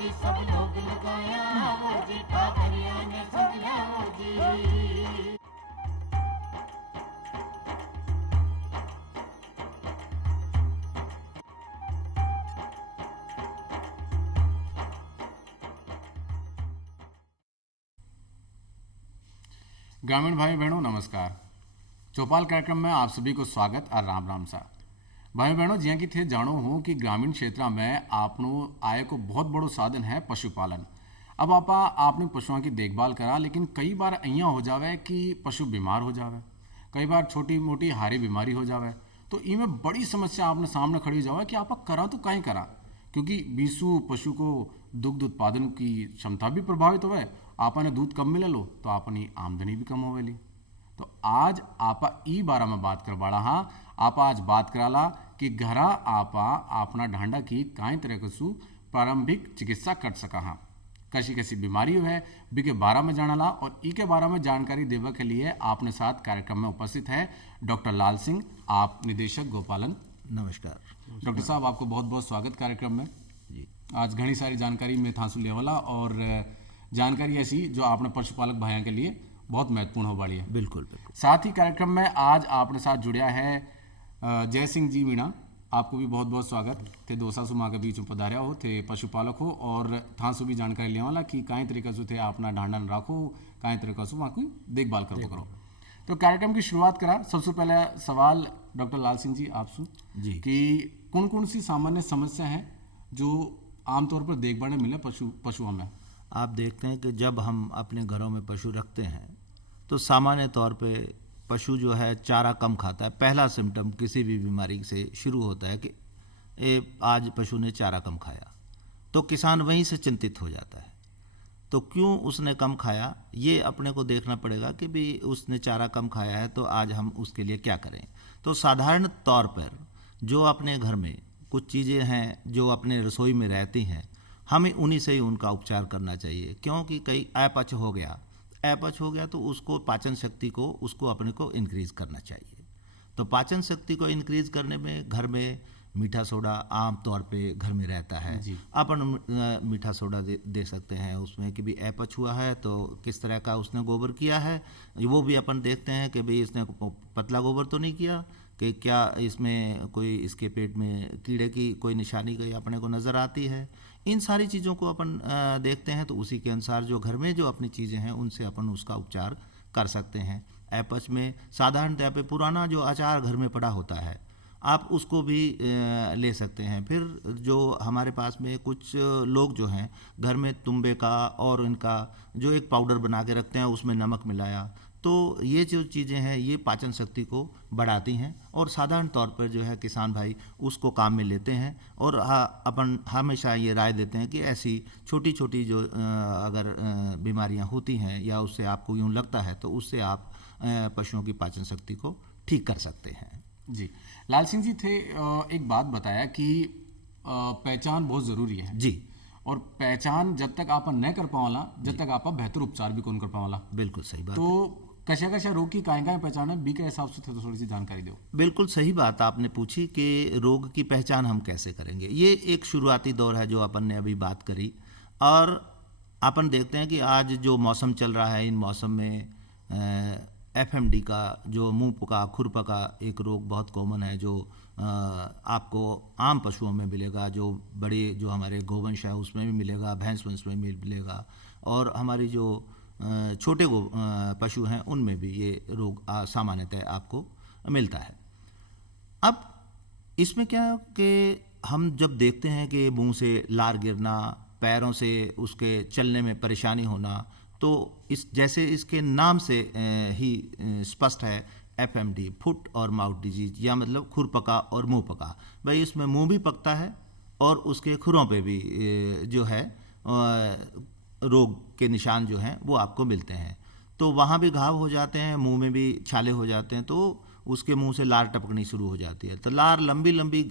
जी सब लोग लगाया वो जी ठाकरिया ने सुनिया वो जी। ग्रामीण भाई बहनों नमस्कार। चौपाल कार्यक्रम में आप सभी को स्वागत और राम राम सा। भाई बहनों ज्यां की थे जानो हूँ कि ग्रामीण क्षेत्र में आपनो आय को बहुत बड़ो साधन है पशुपालन। अब आपने पशुओं की देखभाल करा, लेकिन कई बार अइया हो जावे कि पशु बीमार हो जावे, कई बार छोटी मोटी हारी बीमारी हो जावे, तो इनमें बड़ी समस्या आपने सामने खड़ी हो जावे कि आप करा तो कहीं करा, क्योंकि बीसू पशु को दुग्ध उत्पादन की क्षमता भी प्रभावित होवे, आपने दूध कम मिले लो तो अपनी आमदनी भी कम होवेली। तो आज आपा ई बारे में बात करवाड़ा हाँ। आपा आज बात कराला कि घरा आपा अपना ढांडा की काई तरह कसु प्रारंभिक चिकित्सा कर सका हाँ, कैसी कैसी बीमारी है बी के बारे में जानला, और ई के बारे में जानकारी देवे के लिए आपने साथ कार्यक्रम में उपस्थित है डॉक्टर लाल सिंह, आप निदेशक गोपालन। नमस्कार डॉक्टर साहब आपको बहुत बहुत स्वागत कार्यक्रम में जी। आज घनी सारी जानकारी में थांसू लेवला, और जानकारी ऐसी जो आपने पशुपालक भाइयों के लिए बहुत महत्वपूर्ण हो वाली है। बिल्कुल बिल्कुल। साथ ही कार्यक्रम में आज आपने साथ जुड़िया है जय सिंह जी मीणा, आपको भी बहुत बहुत स्वागत थे। दोसा सुमा के बीच में पधारिया हो थे, पशुपालक हो और थांसू भी जानकारी लेने वाला कि काई तरीका से थे अपना ढांडन राखो, काई तरीका से वहाँ की देखभाल करो। तो कार्यक्रम की शुरुआत करा। सबसे पहले सवाल डॉक्टर लाल सिंह जी आपसे जी कि कौन कौन सी सामान्य समस्या है जो आमतौर पर देखभाल में मिले पशुओं में। आप देखते हैं कि जब हम अपने घरों में पशु रखते हैं तो सामान्य तौर पे पशु जो है चारा कम खाता है। पहला सिम्टम किसी भी बीमारी से शुरू होता है कि आज पशु ने चारा कम खाया, तो किसान वहीं से चिंतित हो जाता है। तो क्यों उसने कम खाया, ये अपने को देखना पड़ेगा कि भी उसने चारा कम खाया है तो आज हम उसके लिए क्या करें। तो साधारण तौर पर जो अपने घर में कुछ चीज़ें हैं जो अपने रसोई में रहती हैं, हमें उन्हीं से ही उनका उपचार करना चाहिए। क्योंकि कई अपच हो गया तो उसको पाचन शक्ति को उसको अपने को इंक्रीज़ करना चाहिए। तो पाचन शक्ति को इंक्रीज़ करने में घर में मीठा सोडा आम तौर पे घर में रहता है, अपन मीठा सोडा दे सकते हैं उसमें कि भी अपच हुआ है तो किस तरह का उसने गोबर किया है, वो भी अपन देखते हैं कि भाई इसने पतला गोबर तो नहीं किया, कि क्या इसमें कोई इसके पेट में कीड़े की कोई निशानी कोई अपने को नज़र आती है। इन सारी चीज़ों को अपन देखते हैं तो उसी के अनुसार जो घर में जो अपनी चीज़ें हैं उनसे अपन उसका उपचार कर सकते हैं। अपच में साधारणतः पे पुराना जो अचार घर में पड़ा होता है आप उसको भी ले सकते हैं। फिर जो हमारे पास में कुछ लोग जो हैं घर में तुम्बे का और इनका जो एक पाउडर बना के रखते हैं उसमें नमक मिलाया, तो ये जो चीज़ें हैं ये पाचन शक्ति को बढ़ाती हैं और साधारण तौर पर जो है किसान भाई उसको काम में लेते हैं। और अपन हमेशा ये राय देते हैं कि ऐसी छोटी छोटी जो अगर बीमारियां होती हैं या उससे आपको यूँ लगता है तो उससे आप पशुओं की पाचन शक्ति को ठीक कर सकते हैं। जी लाल सिंह जी थे, एक बात बताया कि पहचान बहुत ज़रूरी है जी, और पहचान जब तक आप न कर पावाला जब तक आप बेहतर उपचार भी कौन कर पावाला। बिल्कुल सही बात। तो कशा रोग की काय पहचान है बी के हिसाब से थोड़ी सी जानकारी दो। बिल्कुल सही बात आपने पूछी कि रोग की पहचान हम कैसे करेंगे। ये एक शुरुआती दौर है जो अपन ने अभी बात करी, और अपन देखते हैं कि आज जो मौसम चल रहा है इन मौसम में एफएमडी का जो मुंह पका खुर पका एक रोग बहुत कॉमन है जो आपको आम पशुओं में मिलेगा, जो बड़े जो हमारे गोवंश है उसमें भी मिलेगा, भैंस वंश में भी मिलेगा, और हमारी जो छोटे पशु हैं उनमें भी ये रोग सामान्यतः आपको मिलता है। अब इसमें क्या है कि हम जब देखते हैं कि मुंह से लार गिरना, पैरों से उसके चलने में परेशानी होना, तो इस जैसे इसके नाम से ही स्पष्ट है एफएमडी फुट और माउथ डिजीज, या मतलब खुर पका और मुंह पका। भाई इसमें मुंह भी पकता है और उसके खुरों पे भी जो है रोग के निशान जो हैं वो आपको मिलते हैं। तो वहाँ भी घाव हो जाते हैं, मुंह में भी छाले हो जाते हैं, तो उसके मुंह से लार टपकनी शुरू हो जाती है। तो लार लंबी लंबी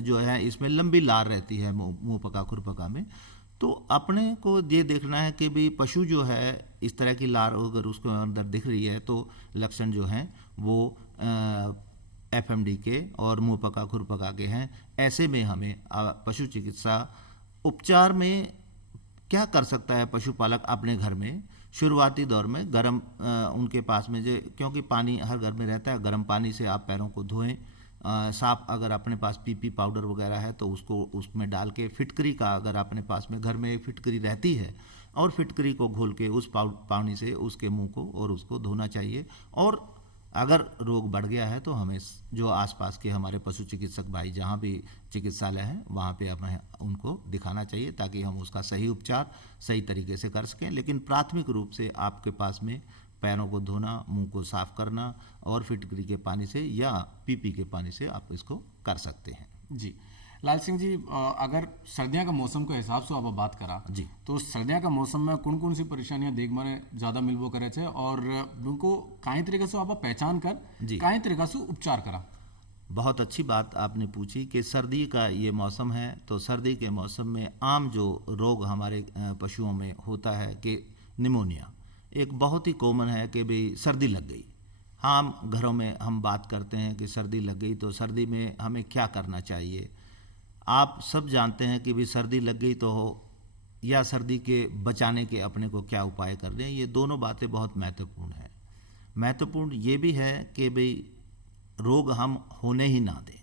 जो है इसमें लंबी लार रहती है मुंह पका खुर पका में। तो अपने को ये देखना है कि भाई पशु जो है इस तरह की लार अगर उसको अंदर दिख रही है तो लक्षण जो हैं वो एफएमडी के और मुंह पका खुर पका के हैं। ऐसे में हमें पशु चिकित्सा उपचार में क्या कर सकता है पशुपालक अपने घर में शुरुआती दौर में गर्म उनके पास में जो, क्योंकि पानी हर घर में रहता है, गर्म पानी से आप पैरों को धोएं। साफ अगर अपने पास पीपी पाउडर वगैरह है तो उसको उसमें डाल के, फिटकरी का अगर अपने पास में घर में एक फिटकरी रहती है और फिटकरी को घोल के उस पानी से उसके मुंह को और उसको धोना चाहिए। और अगर रोग बढ़ गया है तो हमें जो आसपास के हमारे पशु चिकित्सक भाई जहाँ भी चिकित्सालय हैं वहाँ पे हमें उनको दिखाना चाहिए ताकि हम उसका सही उपचार सही तरीके से कर सकें। लेकिन प्राथमिक रूप से आपके पास में पैरों को धोना, मुंह को साफ करना और फिटकरी के पानी से या पीपी के पानी से आप इसको कर सकते हैं। जी लाल सिंह जी, अगर सर्दियों का मौसम के हिसाब से आप बात करा जी, तो सर्दियों का मौसम में कौन कौन सी परेशानियां देख माने ज़्यादा मिलबो करे छे और उनको काई तरीके से आप पहचान कर जी, काई तरीके से उपचार करा? बहुत अच्छी बात आपने पूछी कि सर्दी का ये मौसम है, तो सर्दी के मौसम में आम जो रोग हमारे पशुओं में होता है कि निमोनिया एक बहुत ही कॉमन है कि भाई सर्दी लग गई। हम घरों में हम बात करते हैं कि सर्दी लग गई, तो सर्दी में हमें क्या करना चाहिए। आप सब जानते हैं कि भाई सर्दी लग गई तो या सर्दी के बचाने के अपने को क्या उपाय करने हैं। ये दोनों बातें बहुत महत्वपूर्ण है। महत्वपूर्ण ये भी है कि भाई रोग हम होने ही ना दें,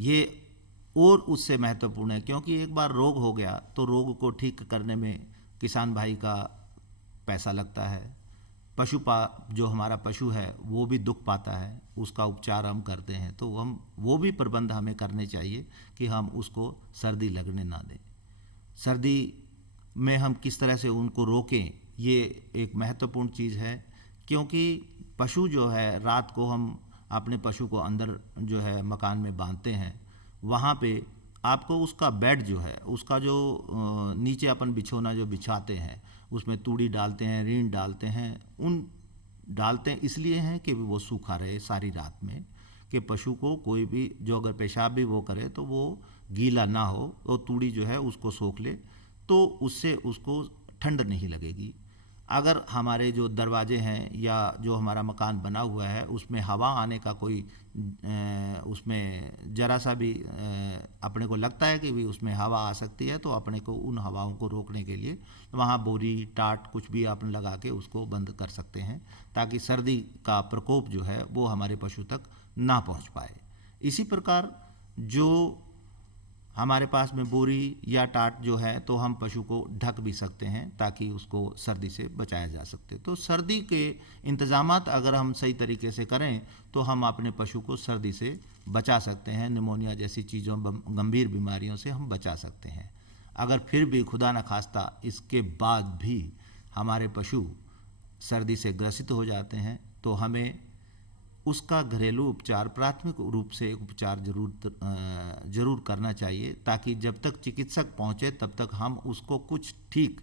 ये और उससे महत्वपूर्ण है, क्योंकि एक बार रोग हो गया तो रोग को ठीक करने में किसान भाई का पैसा लगता है, जो हमारा पशु है वो भी दुख पाता है, उसका उपचार हम करते हैं, तो हम वो भी प्रबंध हमें करने चाहिए कि हम उसको सर्दी लगने ना दें। सर्दी में हम किस तरह से उनको रोकें, ये एक महत्वपूर्ण चीज़ है, क्योंकि पशु जो है रात को हम अपने पशु को अंदर जो है मकान में बांधते हैं, वहाँ पे आपको उसका बेड जो है, उसका जो नीचे अपन बिछोना जो बिछाते हैं उसमें तूड़ी डालते हैं, रीन डालते हैं, डालते हैं इसलिए हैं कि वो सूखा रहे सारी रात में, कि पशु को कोई भी जो अगर पेशाब भी वो करे तो वो गीला ना हो, तो तूड़ी जो है उसको सोख ले, तो उससे उसको ठंड नहीं लगेगी। अगर हमारे जो दरवाजे हैं या जो हमारा मकान बना हुआ है उसमें हवा आने का कोई उसमें ज़रा सा भी अपने को लगता है कि भी उसमें हवा आ सकती है, तो अपने को उन हवाओं को रोकने के लिए वहाँ बोरी टाट कुछ भी आपने लगा के उसको बंद कर सकते हैं, ताकि सर्दी का प्रकोप जो है वो हमारे पशु तक ना पहुँच पाए। इसी प्रकार जो हमारे पास में बोरी या टाट जो है तो हम पशु को ढक भी सकते हैं ताकि उसको सर्दी से बचाया जा सकते। तो सर्दी के इंतजामात अगर हम सही तरीके से करें तो हम अपने पशु को सर्दी से बचा सकते हैं, निमोनिया जैसी चीज़ों गंभीर बीमारियों से हम बचा सकते हैं। अगर फिर भी खुदा न खास्ता इसके बाद भी हमारे पशु सर्दी से ग्रसित हो जाते हैं तो हमें उसका घरेलू उपचार प्राथमिक रूप से एक उपचार जरूर करना चाहिए, ताकि जब तक चिकित्सक पहुंचे तब तक हम उसको कुछ ठीक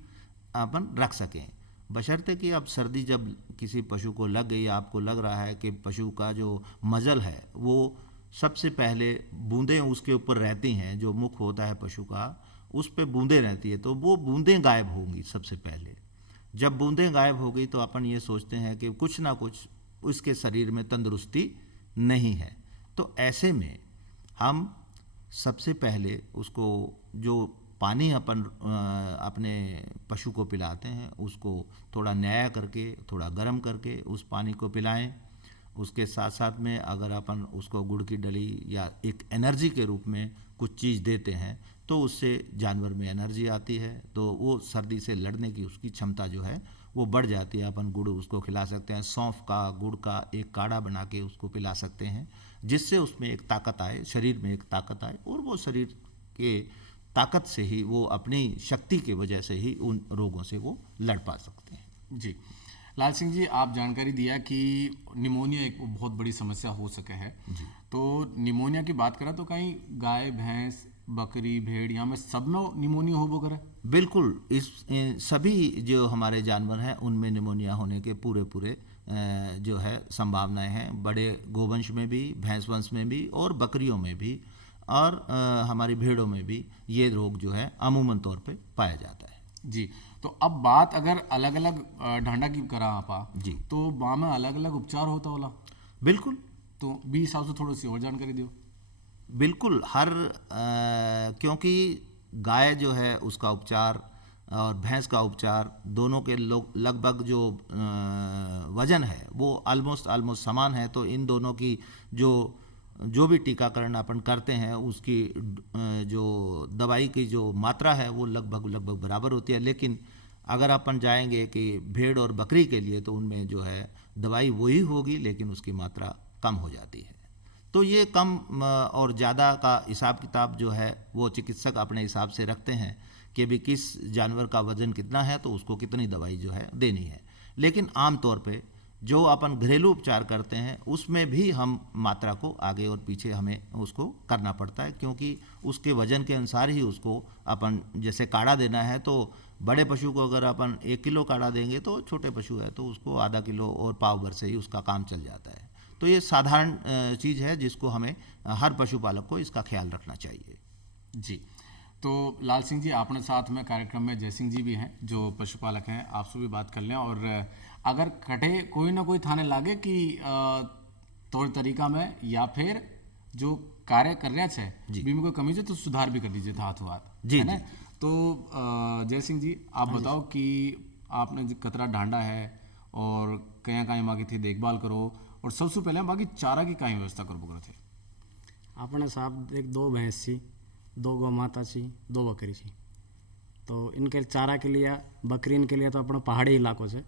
अपन रख सकें। बशर्ते कि अब सर्दी जब किसी पशु को लग गई, आपको लग रहा है कि पशु का जो मजल है वो सबसे पहले बूंदें उसके ऊपर रहती हैं, जो मुख होता है पशु का उस पे बूंदें रहती है, तो वो बूंदें गायब होंगी सबसे पहले। जब बूंदें गायब हो गई तो अपन ये सोचते हैं कि कुछ ना कुछ उसके शरीर में तंदुरुस्ती नहीं है। तो ऐसे में हम सबसे पहले उसको जो पानी अपन अपने पशु को पिलाते हैं उसको थोड़ा न्याया करके, थोड़ा गर्म करके उस पानी को पिलाएं। उसके साथ साथ में अगर अपन उसको गुड़ की डली या एक एनर्जी के रूप में कुछ चीज़ देते हैं तो उससे जानवर में एनर्जी आती है, तो वो सर्दी से लड़ने की उसकी क्षमता जो है वो बढ़ जाती है। अपन गुड़ उसको खिला सकते हैं, सौंफ का गुड़ का एक काढ़ा बना के उसको पिला सकते हैं, जिससे उसमें एक ताकत आए, शरीर में एक ताकत आए, और वो शरीर के ताकत से ही वो अपनी शक्ति की वजह से ही उन रोगों से वो लड़ पा सकते हैं। जी लाल सिंह जी, आप जानकारी दिया कि निमोनिया एक बहुत बड़ी समस्या हो सके है। तो निमोनिया की बात करें तो कहीं गाय भैंस बकरी भेड़ यहाँ में सब में निमोनिया हो करे? बिल्कुल, सभी जो हमारे जानवर हैं उनमें निमोनिया होने के पूरे जो है संभावनाएं हैं। बड़े गोवंश में भी, भैंस वंश में भी और बकरियों में भी और हमारी भेड़ों में भी ये रोग जो है अमूमन तौर पे पाया जाता है। जी, तो अब बात अगर अलग अलग ढांडा की करा आपा जी, तो वहाँ में अलग अलग उपचार होता होला? बिल्कुल, तो भी हिसाब से थोड़ी सी और जानकारी दो। बिल्कुल, क्योंकि गाय जो है उसका उपचार और भैंस का उपचार दोनों के लगभग जो वजन है वो ऑलमोस्ट समान है। तो इन दोनों की जो भी टीकाकरण अपन करते हैं उसकी जो दवाई की जो मात्रा है वो लगभग बराबर होती है। लेकिन अगर अपन जाएंगे कि भेड़ और बकरी के लिए तो उनमें जो है दवाई वही होगी लेकिन उसकी मात्रा कम हो जाती है। तो ये कम और ज़्यादा का हिसाब किताब जो है वो चिकित्सक अपने हिसाब से रखते हैं कि भी किस जानवर का वजन कितना है तो उसको कितनी दवाई जो है देनी है। लेकिन आम तौर पे जो अपन घरेलू उपचार करते हैं उसमें भी हम मात्रा को आगे और पीछे हमें उसको करना पड़ता है, क्योंकि उसके वजन के अनुसार ही उसको अपन जैसे काढ़ा देना है तो बड़े पशु को अगर अपन 1 किलो काढ़ा देंगे तो छोटे पशु है तो उसको आधा किलो और पाव भर से ही उसका काम चल जाता है। तो ये साधारण चीज़ है जिसको हमें हर पशुपालक को इसका ख्याल रखना चाहिए। जी, तो लाल सिंह जी अपने साथ में कार्यक्रम में जय सिंह जी भी हैं जो पशुपालक हैं, आपसे भी बात कर लें। और अगर कटे कोई ना कोई थाने लागे कि तौर तरीका में या फिर जो कार्य कर रहे थे बीमी कोई कमी है तो सुधार भी कर दीजिए था हाथों हाथ, जी है ना। जी। तो जय सिंह जी आप बताओ कि आपने जो कतरा ढांडा है और कहीं कहीं माँ की थी देखभाल करो और सबसे पहले बाकी चारा की कहीं व्यवस्था करो थे। अपने साहब एक 2 भैंस थी, 2 गौ माता थी, 2 बकरी थी। तो इनके चारा के लिए बकरी इनके लिए तो अपने पहाड़ी इलाकों से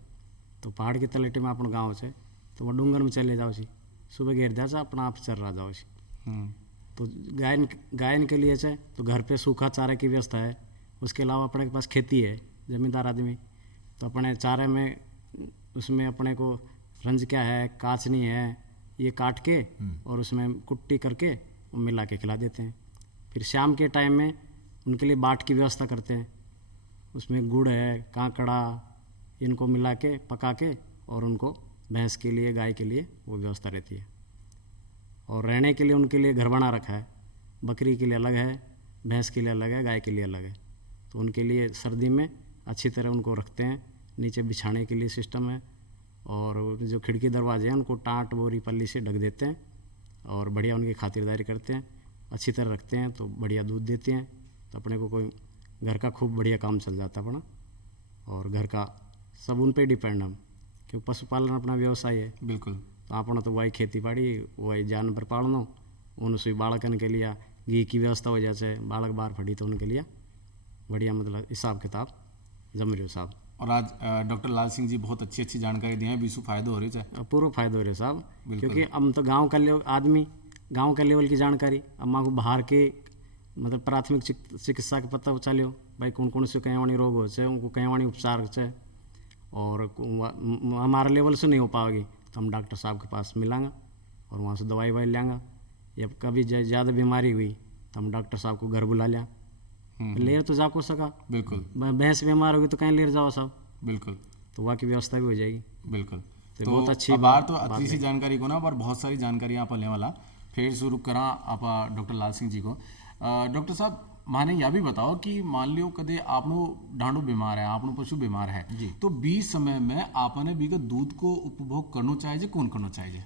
तो पहाड़ की तलेटी में अपन गाँव से तो वो डूंगर में चले जाओ सी, सुबह घेर जा सा अपना आप चल रहा जाओ सी। तो गायन के लिए से तो घर पे सूखा चारा की व्यवस्था है। उसके अलावा अपने के पास खेती है, जमींदार आदमी, तो अपने चारे में उसमें अपने को रंज क्या है, काचनी है, ये काट के और उसमें कुट्टी करके मिला के खिला देते हैं। फिर शाम के टाइम में उनके लिए बाट की व्यवस्था करते हैं। उसमें गुड़ है, कांकड़ा, इनको मिला के पका के और उनको भैंस के लिए गाय के लिए वो व्यवस्था रहती है। और रहने के लिए उनके लिए घर बना रखा है, बकरी के लिए अलग है, भैंस के लिए अलग है, गाय के लिए अलग है। तो उनके लिए सर्दी में अच्छी तरह उनको रखते हैं, नीचे बिछाने के लिए सिस्टम है। और जो खिड़की दरवाजे हैं उनको टाट बोरी पल्ली से ढक देते हैं और बढ़िया उनकी खातिरदारी करते हैं, अच्छी तरह रखते हैं तो बढ़िया दूध देते हैं। तो अपने को कोई घर का खूब बढ़िया काम चल जाता अपना, और घर का सब उन पे डिपेंड हम, क्योंकि पशुपालन अपना व्यवसाय है। बिल्कुल। तो अपना तो वही खेती बाड़ी, वही जानवर पालनो, उनसे बालकन के लिए घी की व्यवस्था हो जाए, बालक बाहर फटी तो उनके लिए बढ़िया मतलब हिसाब किताब जम रही हो साहब। और आज डॉक्टर लाल सिंह जी बहुत अच्छी जानकारी दी है, बीसू फायदो हो रही है, पूरा फायदा हो रहा है साहब। क्योंकि हम तो गांव का आदमी, गांव का लेवल की जानकारी अम्मा को बाहर के मतलब प्राथमिक चिकित्सा के पता चलो भाई कौन कौन से कहीं रोग हो से उनको कहीं उपचार से, और हमारे लेवल से नहीं हो पाएगी तो हम डॉक्टर साहब के पास मिलांगा और वहाँ से दवाई वाई लेंगे। या कभी ज़्यादा बीमारी हुई तो हम डॉक्टर साहब को घर बुला लिया, लेर तो जाको सका। बिल्कुल। भैंस बीमार होगी तो कहीं लेर जाओ साहब। बिल्कुल। तो वहाँ की व्यवस्था भी हो जाएगी। बिल्कुल। तो बहुत अच्छी बात तो अच्छी सी जानकारी को ना, पर बहुत सारी जानकारी आप लेने वाला फिर शुरू करा आप डॉक्टर लाल सिंह जी को। डॉक्टर साहब माने यह भी बताओ कि मान लियो कदे आपनो ढांडो बीमार है, आपनो पशु बीमार है जी, तो 20 समय में आपने भी दूध को उपभोग करना चाहिए, कौन करना चाहिए?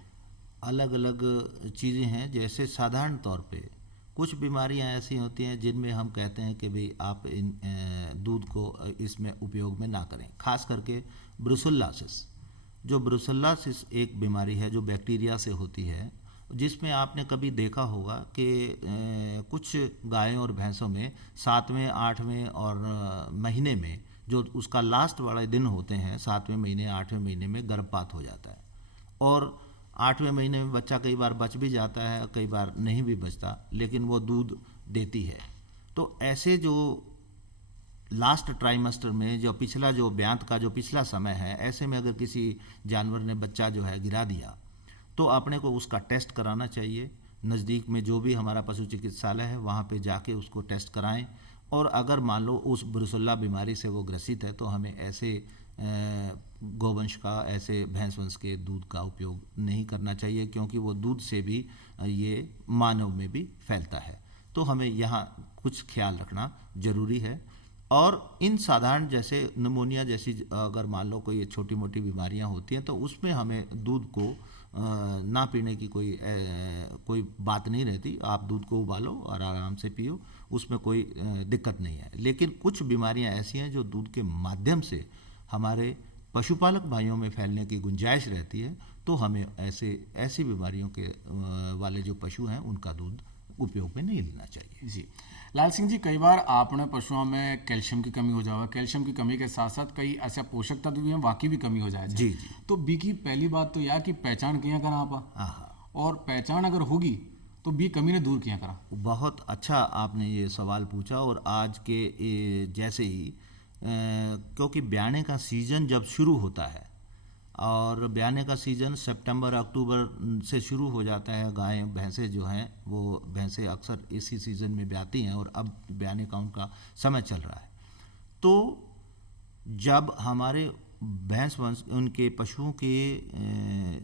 अलग अलग चीज़ें हैं। जैसे साधारण तौर पे कुछ बीमारियां ऐसी होती हैं जिनमें हम कहते हैं कि भाई आप इन दूध को इसमें उपयोग में ना करें। खास करके ब्रुसेलोसिस, जो ब्रुसेलोसिस एक बीमारी है जो बैक्टीरिया से होती है, जिसमें आपने कभी देखा होगा कि कुछ गायों और भैंसों में 7वें 8वें और महीने में जो उसका लास्ट वाले दिन होते हैं, 7वें महीने 8वें महीने में गर्भपात हो जाता है। और 8वें महीने में बच्चा कई बार बच भी जाता है, कई बार नहीं भी बचता, लेकिन वो दूध देती है। तो ऐसे जो लास्ट ट्राइमेस्टर में जो पिछला जो ब्यांत का जो पिछला समय है, ऐसे में अगर किसी जानवर ने बच्चा जो है गिरा दिया तो अपने को उसका टेस्ट कराना चाहिए। नज़दीक में जो भी हमारा पशु चिकित्सालय है वहाँ पे जाके उसको टेस्ट कराएं। और अगर मान लो उस ब्रुसेल्ला बीमारी से वो ग्रसित है तो हमें ऐसे गोवंश का, ऐसे भैंस वंश के दूध का उपयोग नहीं करना चाहिए, क्योंकि वो दूध से भी ये मानव में भी फैलता है। तो हमें यहाँ कुछ ख्याल रखना जरूरी है। और इन साधारण जैसे निमोनिया जैसी अगर मान लो कोई छोटी मोटी बीमारियां होती हैं तो उसमें हमें दूध को ना पीने की कोई बात नहीं रहती। आप दूध को उबालो और आराम से पियो, उसमें कोई दिक्कत नहीं है। लेकिन कुछ बीमारियां ऐसी हैं जो दूध के माध्यम से हमारे पशुपालक भाइयों में फैलने की गुंजाइश रहती है, तो हमें ऐसी बीमारियों के वाले जो पशु हैं उनका दूध उपयोग में नहीं लेना चाहिए। जी लाल सिंह जी, कई बार आपने पशुओं में कैल्शियम की कमी हो जाए, कैल्शियम की कमी के साथ साथ कई ऐसे पोषक तत्व भी हैं वाकई भी कमी हो जाए। जी जी। तो बी की पहली बात तो यह कि पहचान किया करा आप, हाँ, और पहचान अगर होगी तो बी कमी ने दूर किया करा। बहुत अच्छा आपने ये सवाल पूछा। और आज के जैसे ही क्योंकि ब्याने का सीज़न जब शुरू होता है, और ब्याने का सीज़न सितंबर अक्टूबर से शुरू हो जाता है, गायें भैंसें जो हैं वो भैंसें अक्सर इसी सीज़न में ब्याती हैं, और अब ब्याने का उनका समय चल रहा है। तो जब हमारे भैंस वंश उनके पशुओं के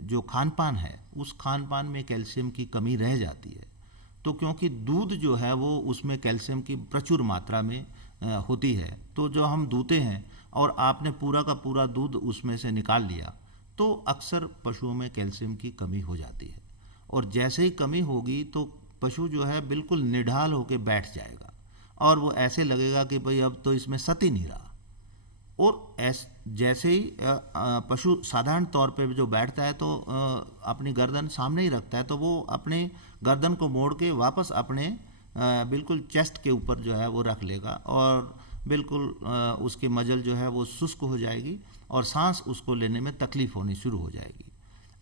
जो खान पान है, उस खान पान में कैल्शियम की कमी रह जाती है, तो क्योंकि दूध जो है वो उसमें कैल्शियम की प्रचुर मात्रा में होती है, तो जो हम दूते हैं और आपने पूरा का पूरा दूध उसमें से निकाल लिया, तो अक्सर पशुओं में कैल्शियम की कमी हो जाती है। और जैसे ही कमी होगी तो पशु जो है बिल्कुल निढाल होकर बैठ जाएगा, और वो ऐसे लगेगा कि भाई अब तो इसमें सत ही नहीं रहा। और जैसे ही पशु साधारण तौर पे जो बैठता है तो अपनी गर्दन सामने ही रखता है, तो वो अपने गर्दन को मोड़ के वापस अपने बिल्कुल चेस्ट के ऊपर जो है वो रख लेगा, और बिल्कुल उसकी मजल जो है वो शुष्क हो जाएगी और सांस उसको लेने में तकलीफ होनी शुरू हो जाएगी।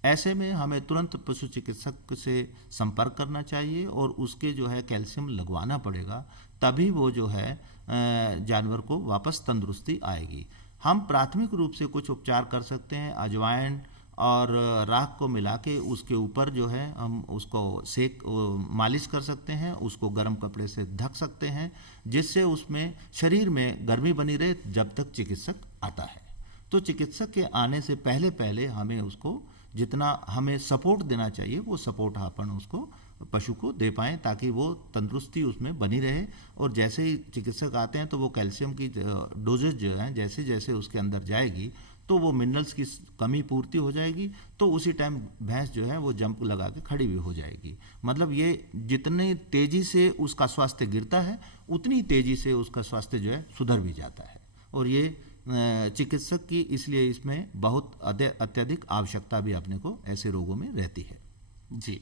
ऐसे में हमें तुरंत पशु चिकित्सक से संपर्क करना चाहिए और उसके जो है कैल्शियम लगवाना पड़ेगा, तभी वो जो है जानवर को वापस तंदुरुस्ती आएगी। हम प्राथमिक रूप से कुछ उपचार कर सकते हैं, अजवाइन और राख को मिला के उसके ऊपर जो है हम उसको मालिश कर सकते हैं, उसको गर्म कपड़े से ढक सकते हैं, जिससे उसमें शरीर में गर्मी बनी रहे जब तक चिकित्सक आता है। तो चिकित्सक के आने से पहले पहले हमें उसको जितना हमें सपोर्ट देना चाहिए वो सपोर्ट अपन उसको पशु को दे पाएँ, ताकि वो तंदुरुस्ती उसमें बनी रहे। और जैसे ही चिकित्सक आते हैं तो वो कैल्शियम की डोजेज जो है जैसे जैसे उसके अंदर जाएगी तो वो मिनरल्स की कमी पूर्ति हो जाएगी, तो उसी टाइम भैंस जो है वो जंप लगा के खड़ी भी हो जाएगी। मतलब ये जितनी तेज़ी से उसका स्वास्थ्य गिरता है उतनी तेज़ी से उसका स्वास्थ्य जो है सुधर भी जाता है। और ये चिकित्सक की इसलिए इसमें बहुत अत्यधिक आवश्यकता भी अपने को ऐसे रोगों में रहती है। जी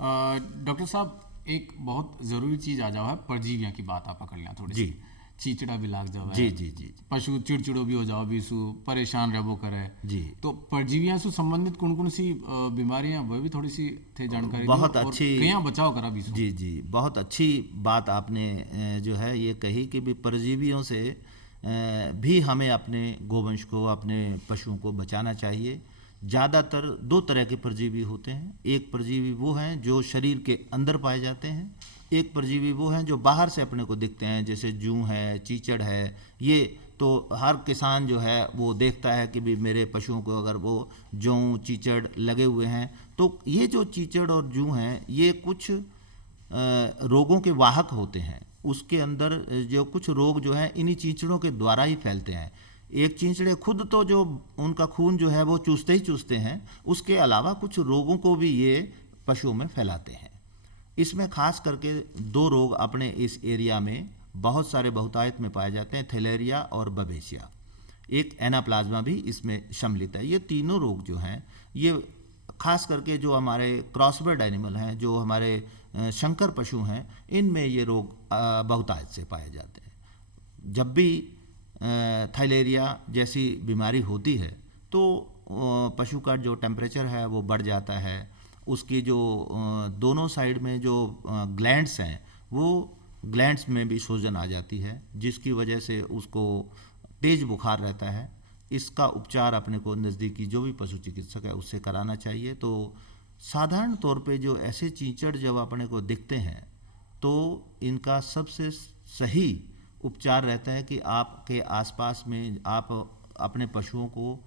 डॉक्टर साहब, एक बहुत ज़रूरी चीज़ आ जाओ है, परजीवियाँ की बात आप पकड़ लें थोड़ी जी। चीचड़ा भी लाग जाओ है, जी जी जी पशु चिड़चिड़ो भी हो जाओ भी सु परेशान रहबो करे जी। तो परजीवियां से संबंधित कौन कौन सी बीमारियां वह भी थोड़ी सी थे जानकारी बहुत दो, और अच्छी कहाँ बचाव करा भी सु। जी जी, बहुत अच्छी बात आपने जो है ये कही कि भी परजीवियों से भी हमें अपने गोवंश को अपने पशुओं को बचाना चाहिए। ज़्यादातर दो तरह के परजीवी होते हैं। एक परजीवी वो हैं जो शरीर के अंदर पाए जाते हैं, एक परजीवी वो हैं जो बाहर से अपने को दिखते हैं, जैसे जूं है, चीचड़ है। ये तो हर किसान जो है वो देखता है कि भी मेरे पशुओं को अगर वो जूं चीचड़ लगे हुए हैं, तो ये जो चीचड़ और जूं हैं ये कुछ रोगों के वाहक होते हैं। उसके अंदर जो कुछ रोग जो है इन्हीं चीचड़ों के द्वारा ही फैलते हैं। एक चींचड़े खुद तो जो उनका खून जो है वो चूसते ही चूसते हैं, उसके अलावा कुछ रोगों को भी ये पशुओं में फैलाते हैं। इसमें खास करके दो रोग अपने इस एरिया में बहुत सारे बहुतायत में पाए जाते हैं, थैलेरिया और बबेसिया। एक एनाप्लाज्मा भी इसमें सम्मिलित है। ये तीनों रोग जो हैं ये खास करके जो हमारे क्रॉसबर्ड एनिमल हैं, जो हमारे शंकर पशु हैं, इनमें ये रोग बहुतायत से पाए जाते हैं। जब भी थाइलेरिया जैसी बीमारी होती है तो पशु का जो टेम्परेचर है वो बढ़ जाता है, उसकी जो दोनों साइड में जो ग्लैंड्स हैं वो ग्लैंड्स में भी सूजन आ जाती है, जिसकी वजह से उसको तेज़ बुखार रहता है। इसका उपचार अपने को नज़दीकी जो भी पशु चिकित्सक है उससे कराना चाहिए। तो साधारण तौर पे जो ऐसे चींचड़ जब अपने को दिखते हैं तो इनका सबसे सही उपचार रहता है कि आपके आसपास में आप अपने पशुओं को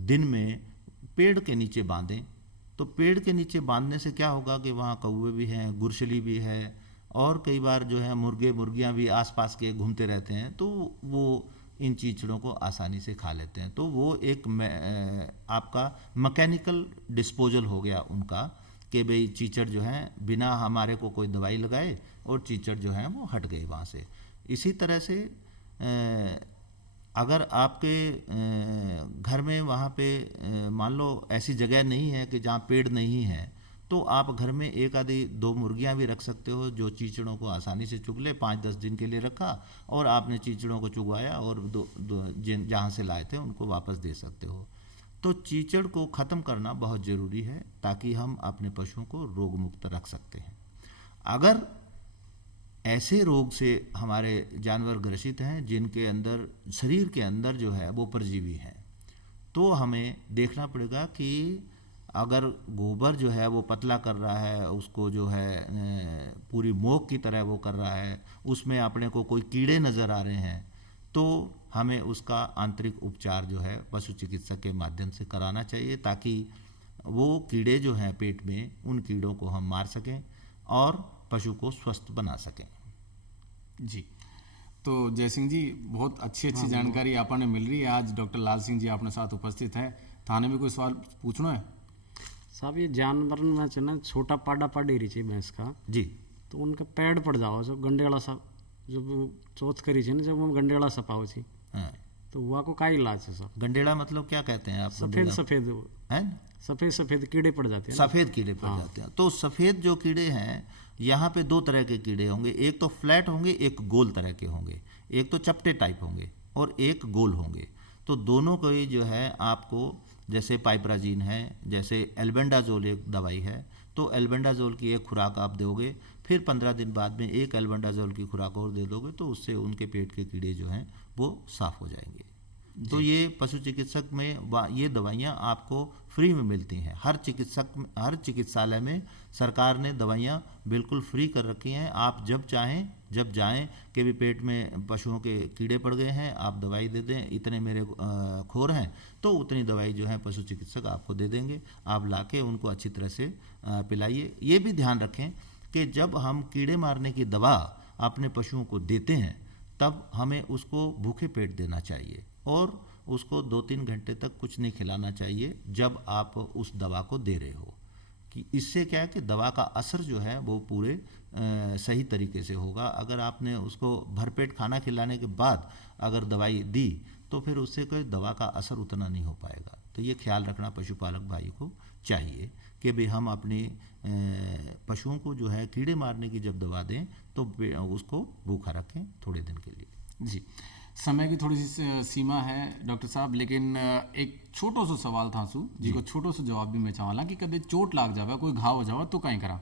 दिन में पेड़ के नीचे बांधें। तो पेड़ के नीचे बांधने से क्या होगा कि वहाँ कौवे भी हैं, गुरसली भी है, और कई बार जो है मुर्गे मुर्गियाँ भी आसपास के घूमते रहते हैं, तो वो इन चींचड़ों को आसानी से खा लेते हैं। तो वो एक आपका मैकेनिकल डिस्पोजल हो गया उनका, कि भाई चीचड़ जो है बिना हमारे को कोई दवाई लगाए और चीचड़ जो है वो हट गई वहाँ से। इसी तरह से अगर आपके घर में वहाँ पे मान लो ऐसी जगह नहीं है कि जहाँ पेड़ नहीं है, तो आप घर में एक आधी 2 मुर्गियाँ भी रख सकते हो जो चीचड़ों को आसानी से चुग ले। 5-10 दिन के लिए रखा और आपने चीचड़ों को चुगवाया और जहाँ से लाए थे उनको वापस दे सकते हो। तो चीचड़ को ख़त्म करना बहुत ज़रूरी है ताकि हम अपने पशुओं को रोग मुक्त रख सकते हैं। अगर ऐसे रोग से हमारे जानवर ग्रसित हैं जिनके अंदर शरीर के अंदर जो है वो परजीवी हैं, तो हमें देखना पड़ेगा कि अगर गोबर जो है वो पतला कर रहा है, उसको जो है पूरी मोक की तरह वो कर रहा है, उसमें अपने को कोई कीड़े नज़र आ रहे हैं, तो हमें उसका आंतरिक उपचार जो है पशु चिकित्सक के माध्यम से कराना चाहिए ताकि वो कीड़े जो हैं पेट में, उन कीड़ों को हम मार सकें और पशु को स्वस्थ बना सकें। जी, तो जय सिंह जी, बहुत अच्छी जानकारी आपने मिल रही है। आज डॉक्टर लाल सिंह जी अपने साथ उपस्थित हैं। थाने में कोई सवाल पूछना है? साहब ये जानवर में है ना छोटा पाडा पाडी रही है भैंस का, जी, तो उनका पैड पड़ जाओ जो गंडेला सा जब चौथ करी है ना, जब वो गंडेला सपाओ छी, हाँ। तो वहाँ को का इलाज है साहब? गंडेला मतलब क्या कहते हैं आप? सफेद सफेद है, सफेद सफेद कीड़े पड़ जाते हैं ना? सफ़ेद कीड़े पड़ जाते हैं। तो सफ़ेद जो कीड़े हैं, यहाँ पे 2 तरह के कीड़े होंगे, एक तो फ्लैट होंगे, एक गोल तरह के होंगे, एक तो चपटे टाइप होंगे और एक गोल होंगे। तो दोनों को ही जो है आपको, जैसे पाइपराजीन है, जैसे एल्बेंडाजोल एक दवाई है, तो एल्बेंडाजोल की एक खुराक आप दोगे, फिर 15 दिन बाद में एक एल्बेंडाजोल की खुराक और दे दोगे, तो उससे उनके पेट के कीड़े जो हैं वो साफ़ हो जाएंगे। तो ये पशु चिकित्सक में ये दवाइयाँ आपको फ्री में मिलती हैं। हर चिकित्सालय में सरकार ने दवाइयाँ बिल्कुल फ्री कर रखी हैं। आप जब चाहें जब जाएं कि भी पेट में पशुओं के कीड़े पड़ गए हैं, आप दवाई दे दें, इतने मेरे खोर हैं, तो उतनी दवाई जो है पशु चिकित्सक आपको दे देंगे। आप लाके उनको अच्छी तरह से पिलाइए। ये भी ध्यान रखें कि जब हम कीड़े मारने की दवा अपने पशुओं को देते हैं, तब हमें उसको भूखे पेट देना चाहिए और उसको 2-3 घंटे तक कुछ नहीं खिलाना चाहिए जब आप उस दवा को दे रहे हो। कि इससे क्या है कि दवा का असर जो है वो पूरे सही तरीके से होगा। अगर आपने उसको भरपेट खाना खिलाने के बाद अगर दवाई दी, तो फिर उससे कोई दवा का असर उतना नहीं हो पाएगा। तो ये ख्याल रखना पशुपालक भाई को चाहिए कि भाई हम अपने पशुओं को जो है कीड़े मारने की जब दवा दें तो उसको भूखा रखें थोड़े दिन के लिए। जी, समय की थोड़ी सी सीमा है डॉक्टर साहब, लेकिन एक छोटो सो सवाल था जी को छोटो सो जवाब भी मैं चाहला कि कभी चोट लाग जावे, कोई घाव हो जावे तो कहीं करा?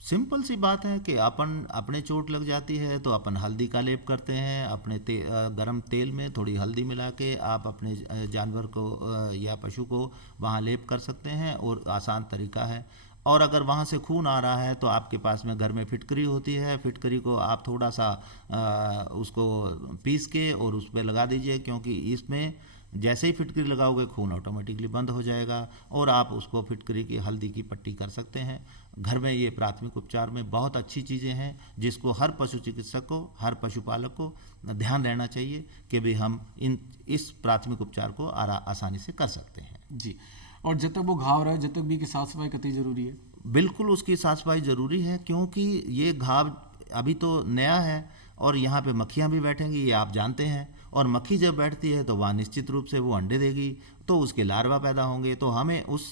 सिंपल सी बात है कि अपने चोट लग जाती है तो अपन हल्दी का लेप करते हैं। अपने गरम तेल में थोड़ी हल्दी मिला के आप अपने जानवर को या पशु को वहाँ लेप कर सकते हैं और आसान तरीका है। और अगर वहाँ से खून आ रहा है तो आपके पास में घर में फिटकरी होती है, फिटकरी को आप थोड़ा सा उसको पीस के और उस पर लगा दीजिए, क्योंकि इसमें जैसे ही फिटकरी लगाओगे खून ऑटोमेटिकली बंद हो जाएगा और आप उसको फिटकरी की हल्दी की पट्टी कर सकते हैं। घर में ये प्राथमिक उपचार में बहुत अच्छी चीज़ें हैं जिसको हर पशु चिकित्सक को, हर पशुपालक को ध्यान रहना चाहिए कि भाई हम इस प्राथमिक उपचार को आसानी से कर सकते हैं। जी, और जब तक वो घाव रहे जब तक भी की साफ सफाई कितनी ज़रूरी है? बिल्कुल उसकी साफ सफाई ज़रूरी है, क्योंकि ये घाव अभी तो नया है और यहाँ पे मक्खियाँ भी बैठेंगी, ये आप जानते हैं। और मक्खी जब बैठती है तो वह निश्चित रूप से वो अंडे देगी, तो उसके लार्वा पैदा होंगे। तो हमें उस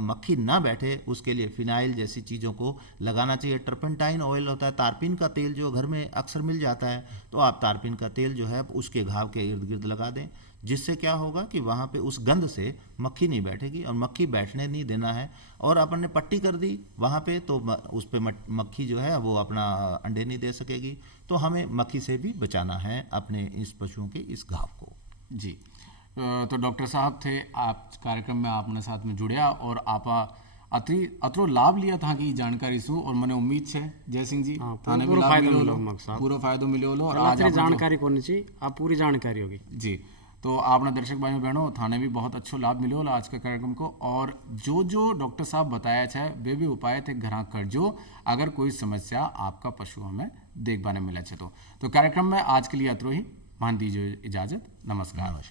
मक्खी ना बैठे उसके लिए फिनाइल जैसी चीज़ों को लगाना चाहिए। टर्पेंटाइन ऑयल होता है, तारपीन का तेल जो घर में अक्सर मिल जाता है, तो आप तारपीन का तेल जो है उसके घाव के इर्द गिर्द लगा दें, जिससे क्या होगा कि वहाँ पे उस गंध से मक्खी नहीं बैठेगी और मक्खी बैठने नहीं देना है। और अपन ने पट्टी कर दी वहाँ पे तो उस पे मक्खी जो है वो अपना अंडे नहीं दे सकेगी। तो हमें मक्खी से भी बचाना है अपने इस पशुओं के इस घाव को। जी, तो डॉक्टर साहब थे आप कार्यक्रम में आपने साथ में जुड़िया और आप अतरो लाभ लिया था कि जानकारी सु और मैंने उम्मीद है जय सिंह जी थाने भी लाभ मिलो, पूरा फायदो मिलो और आज जानकारी कौन सी आप पूरी जानकारी होगी। जी, तो आपने दर्शक भाइयों बहनों थाने भी बहुत अच्छो लाभ मिलो आज के कार्यक्रम को। और जो डॉक्टर साहब बताया है वे भी उपाय थे घर कर जो अगर कोई समस्या आपका पशुओं में देख पाने मिला है तो कार्यक्रम में आज के लिए अतरो ही मान दीजिए इजाजत। नमस्कार।